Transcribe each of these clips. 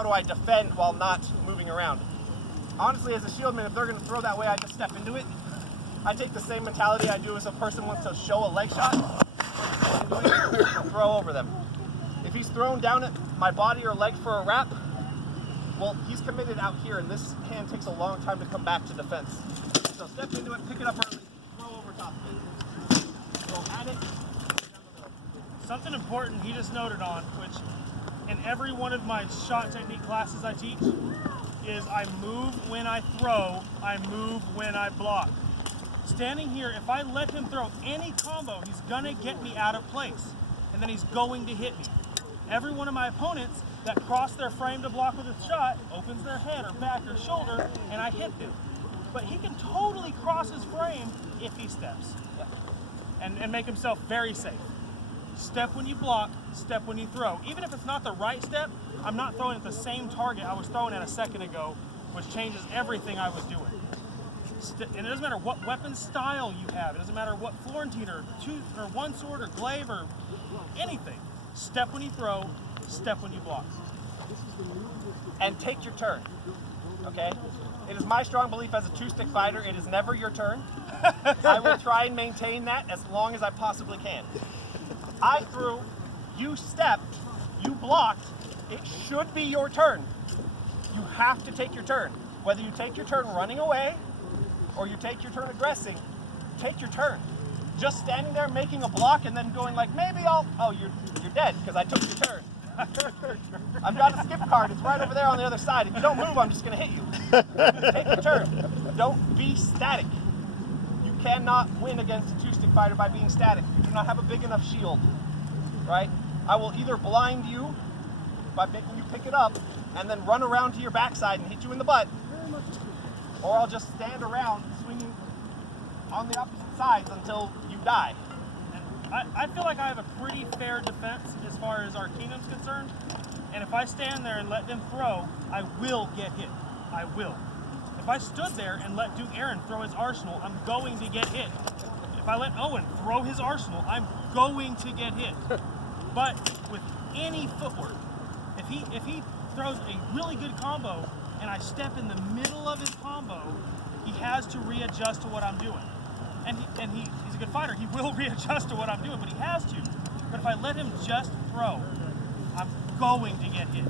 how do I defend while not moving around? Honestly, as a shieldman, if they're going to throw that way, I just step into it. I take the same mentality I do as a person wants to show a leg shot. Throw over them. If he's thrown down at my body or leg for a wrap, well, he's committed out here, and this hand takes a long time to come back to defense. So step into it, pick it up early, throw over top of it. Go at it, down the middle. Something important he just noted on, which in every one of my shot technique classes I teach, is I move when I throw, I move when I block. Standing here, if I let him throw any combo, he's gonna get me out of place, and then he's going to hit me. Every one of my opponents that cross their frame to block with a shot opens their head or back or shoulder, and I hit them. But he can totally cross his frame if he steps, and make himself very safe. Step when you block, step when you throw. Even if it's not the right step, I'm not throwing at the same target I was throwing at a second ago, which changes everything I was doing. And it doesn't matter what weapon style you have. It doesn't matter what Florentine or one sword or glaive or anything. Step when you throw, step when you block. And take your turn, okay? It is my strong belief as a two-stick fighter, it is never your turn. I will try and maintain that as long as I possibly can. I threw, you stepped, you blocked, it should be your turn. You have to take your turn. Whether you take your turn running away or you take your turn aggressing, take your turn. Just standing there making a block and then going like, maybe you're dead because I took your turn. I've got a skip card, it's right over there on the other side. If you don't move, I'm just gonna hit you. Take your turn. Don't be static. You cannot win against a two-stick fighter by being static. You do not have a big enough shield, right? I will either blind you by making you pick it up and then run around to your backside and hit you in the butt, or I'll just stand around swinging on the opposite sides until you die. And I feel like I have a pretty fair defense as far as our kingdom's concerned, and if I stand there and let them throw, I will get hit. I will. If I stood there and let Duke Aaron throw his arsenal, I'm going to get hit. If I let Owen throw his arsenal, I'm going to get hit. But with any footwork, if he throws a really good combo and I step in the middle of his combo, he has to readjust to what I'm doing. And he's a good fighter. He will readjust to what I'm doing, but he has to. But if I let him just throw, I'm going to get hit.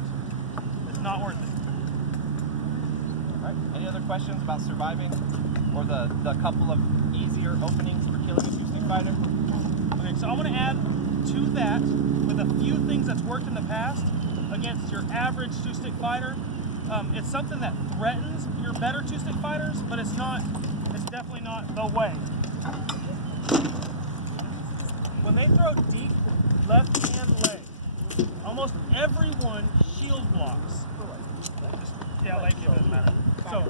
It's not worth it. All right. Any other questions about surviving or the couple of easier openings for killing a two-stick fighter? Okay, so I want to add to that with a few things that's worked in the past against your average two-stick fighter. It's something that threatens your better two-stick fighters, but it's definitely not the way. When they throw deep left-hand leg, almost everyone shield blocks. Leg kick doesn't matter. So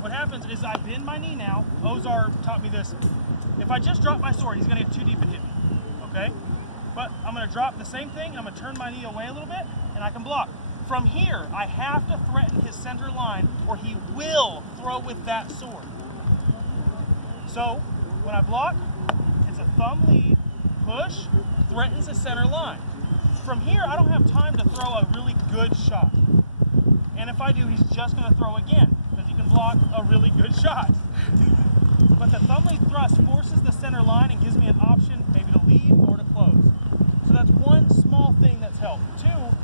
what happens is I bend my knee now. Ozar taught me this. If I just drop my sword, he's going to get too deep and hit me. Okay? But I'm going to drop the same thing. I'm going to turn my knee away a little bit, and I can block. From here, I have to threaten his center line, or he will throw with that sword. So when I block, it's a thumb lead, push, threatens the center line. From here, I don't have time to throw a really good shot. And if I do, he's just going to throw again, because he can block a really good shot. But the thumb lead thrust forces the center line and gives me an option maybe to leave or to close. So that's one small thing that's helped. Two,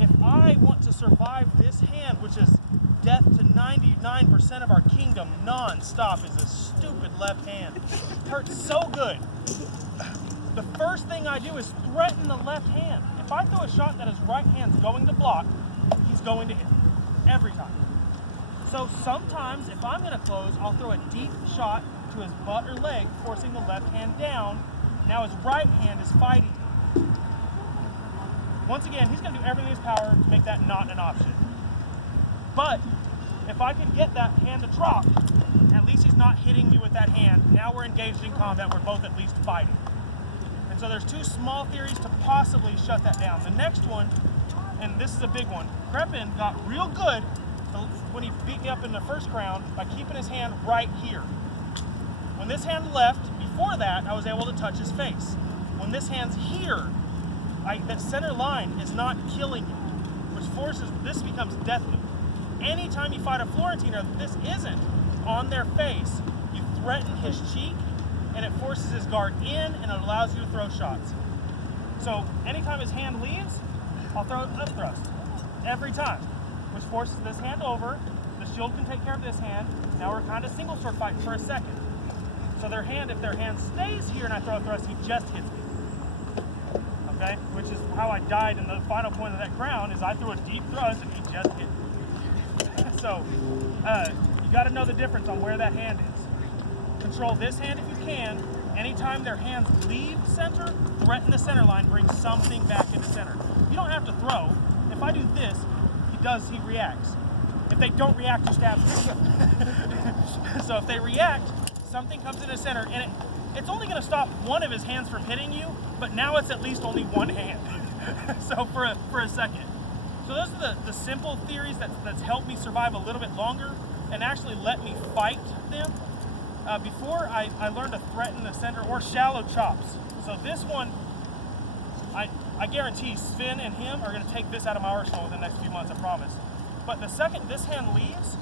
if I want to survive this hand, which is death to 99% of our kingdom non-stop, is a stupid left hand. It hurts so good. The first thing I do is threaten the left hand. If I throw a shot that his right hand's going to block, he's going to hit every time. So sometimes if I'm going to close, I'll throw a deep shot to his butt or leg, forcing the left hand down. Now his right hand is fighting. Once again, he's going to do everything in his power to make that not an option. But if I can get that hand to drop, at least he's not hitting me with that hand. Now we're engaged in combat. We're both at least fighting. And so there's two small theories to possibly shut that down. The next one, and this is a big one, Creppin got real good when he beat me up in the first round by keeping his hand right here. When this hand left, before that, I was able to touch his face. When this hand's here, that center line is not killing him, which which forces, this becomes deathly. Anytime you fight a Florentiner, this isn't on their face, you threaten his cheek, and it forces his guard in, and it allows you to throw shots. So anytime his hand leaves, I'll throw an up thrust. Every time. Which forces this hand over. The shield can take care of this hand. Now we're kind of single sword fighting for a second. So their hand, if their hand stays here and I throw a thrust, he just hits me. Okay? Which is how I died in the final point of that crown, is I threw a deep thrust and he just hit me. So, you got to know the difference on where that hand is. Control this hand if you can. Anytime their hands leave center, threaten the center line, bring something back into center. You don't have to throw. If I do this, he reacts. If they don't react, you stab them. So if they react, something comes into center, and it's only going to stop one of his hands from hitting you, but now it's at least only one hand. So for a second. So those are the simple theories that's helped me survive a little bit longer and actually let me fight them. Before I learned to threaten the center or shallow chops. So this one, I guarantee Sven and him are going to take this out of my arsenal within the next few months, I promise. But the second this hand leaves,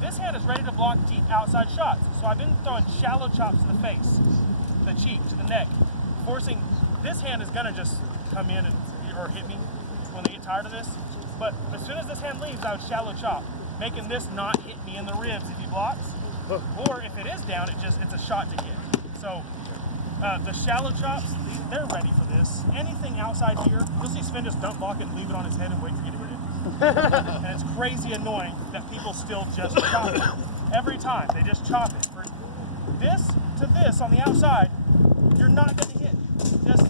this hand is ready to block deep outside shots. So I've been throwing shallow chops to the face, the cheek, to the neck, forcing this hand is going to just come in or hit me when they get tired of this. But as soon as this hand leaves, I would shallow chop, making this not hit me in the ribs if he blocks. Or if it is down, it's a shot to hit. So the shallow chops, they're ready for this. Anything outside here, you'll see Sven just dump block it and leave it on his head and wait for you to hit it. And it's crazy annoying that people still just chop it. Every time, they just chop it. For this to this on the outside, you're not going to hit. Just